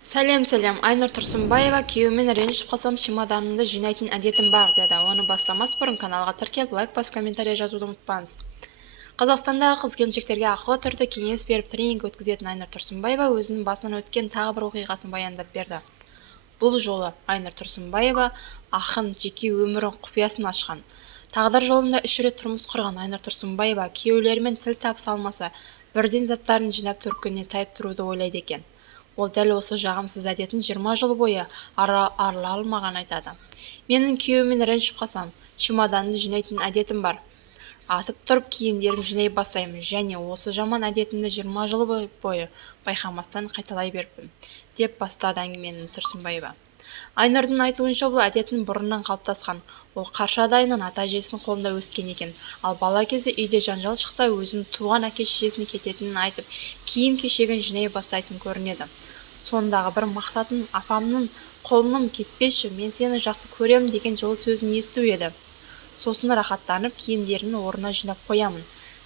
Сәлем, Айнұр Тұрсынбаева: күйеуіммен ренжіп қалсам, чемоданымды жинайтын әдетім бар, деді. Оны бастамас бұрын каналға тіркеліп, лайк басып, комментарий жазуды ұмытпаңыз. Қазақстандағы қыз-келіншектерге ақылы түрде кеңес беріп, тренинг өткізетін Айнұр Тұрсынбаева өзінің басынан өткен тағы бір оқиғасын баяндап берді. Бұл жолы Айнұр Тұрсынбаева ақын жеке өмірін құпиясын ашқан. Тағдыр жолында 3 рет тұрмыс құрған Айнұр Тұрсынбаева күйеулерімен тіл табыса алмаса, бірден заттарын жинап төркініне тайып тұруды ойлайды екен. Ол дәл осы жағымсыз әдетін 20 жыл бойы арыла алмаған айтады. Менің күйеуіммен ренжіп қалсам, чемоданымды жинайтын әдетім бар. Атып тұрып киімдерімді жинай бастаймын, және осы жаман әдетімді 20 жыл бойы байқамастан қайталай беріппін, деп бастады әңгіменің Тұрсынбаева. Айнұрдың айтуынша, бұл әдетінің бұрыннан қалыптасқан. Ол қаршадайынан ата-әжесінің қолында өскен екен, ал бала кезде үйде жанжал шықса, өзінің туған әке-шешесіне кететінін айтып, киім-кешегін жинай бастайтын көрінеді. Сондағы бір мақсатым апамның қолым кетпеші, мен сені жақсы көремін деген жылы сөзін есту еді. Сосын рахаттанып, киімдерін орнына жинап қоямын.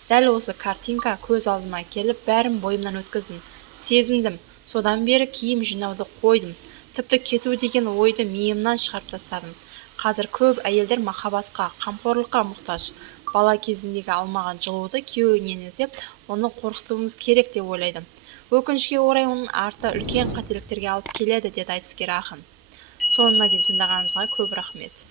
Дәл осы картинка көз алдыма келіп, бәрін бойымнан өткіздім, сезіндім. Содан бері киім жинауды қойдым. Тіпті кету деген ойды миымнан шығарып тастадым. Қазір көп әйелдер махаббатқа, қамқорлыққа мұқтаж. Бала кезіндегі алмаған жылуды күйеуінен іздеп, оны қорқытуымыз керек деп ойлайды. Өкінішке орай, оның арты үлкен қателіктерге алып келеді, деді айтыскер ақын. Соңына дейін тыңдағаныңызға көп рахмет.